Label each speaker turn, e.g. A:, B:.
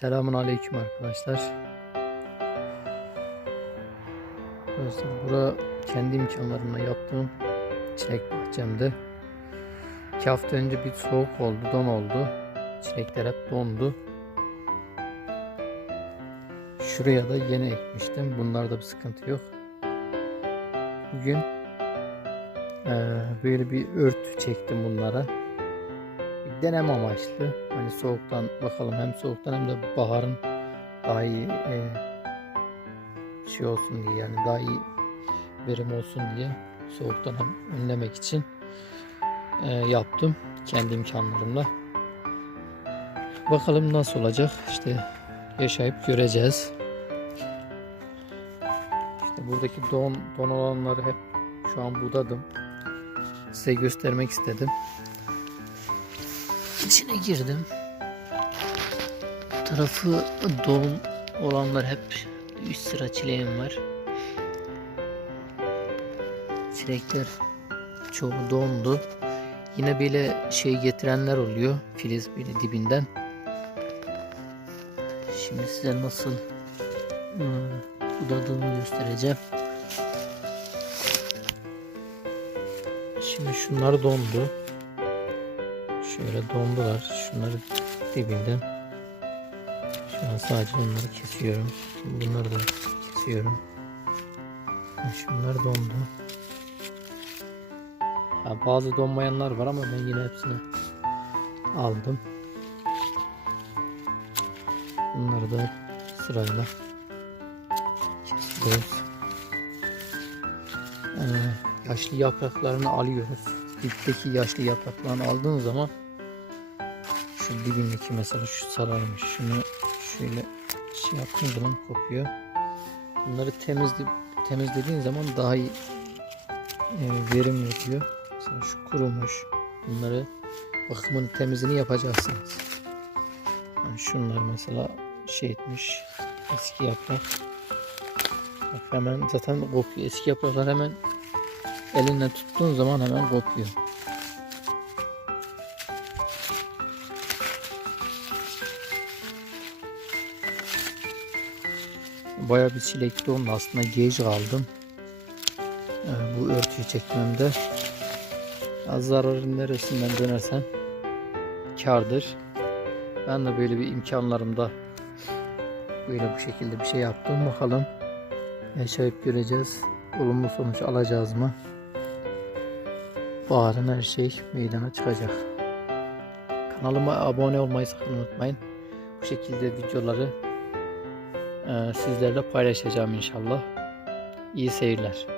A: Selamun aleyküm arkadaşlar. Burası bura kendi imkanlarımla yaptığım çilek bahçemde. İki hafta önce bir soğuk oldu, don oldu. Çilekler hep dondu. Şuraya da yeni ekmiştim. Bunlarda bir sıkıntı yok. Bugün eee, böyle bir örtü çektim bunlara. Deneme amaçlı. Hani soğuktan bakalım hem soğuktan hem de baharın daha iyi eee, şey olsun diye yani daha iyi verim olsun diye soğuktan hem önlemek için eee, yaptım kendi imkanlarımla. Bakalım nasıl olacak işte yaşayıp göreceğiz. İşte buradaki don, don olanları hep şu an budadım. Size göstermek istedim. İçine girdim. Tarafı don olanlar hep üst sıra çileğim var. Çilekler çoğu dondu. Yine böyle şey getirenler oluyor. Filiz böyle dibinden. Şimdi size nasıl hmm, budadığını göstereceğim. Şimdi şunlar dondu. Şöyle dondular. Şunları dibinden. Şu an sadece onları kesiyorum. Bunları da kesiyorum. Şunlar dondu. Ha, bazı donmayanlar var ama ben yine hepsini aldım. Bunları da sırayla kesiyoruz. Ee, yaşlı yapraklarını alıyoruz. Dipteki yaşlı yapraklarını aldığın zaman şu dibindeki mesela şu sararmış. Şunu şöyle şey yaptığın zaman kopuyor. Bunları temizle, temizlediğin zaman daha iyi e, verim veriyor. Mesela şu kurumuş. Bunları bakımını temizliğini yapacaksınız. Yani şunlar mesela şey etmiş eski yaprak. Bak hemen zaten kopuyor. Eski yapraklar hemen elinle tuttuğun zaman hemen kopuyor. Bayağı bir çilekli onun aslında geç kaldım. Ee, bu örtüyü çekmemde. Az zararın neresinden dönersen kardır. Ben de böyle bir imkanlarımda böyle bu şekilde bir şey yaptım. Bakalım yaşayıp göreceğiz. Olumlu sonuç alacağız mı? Baharın her şey meydana çıkacak. Kanalıma abone olmayı sakın unutmayın. Bu şekilde videoları sizlerle paylaşacağım inşallah. İyi seyirler.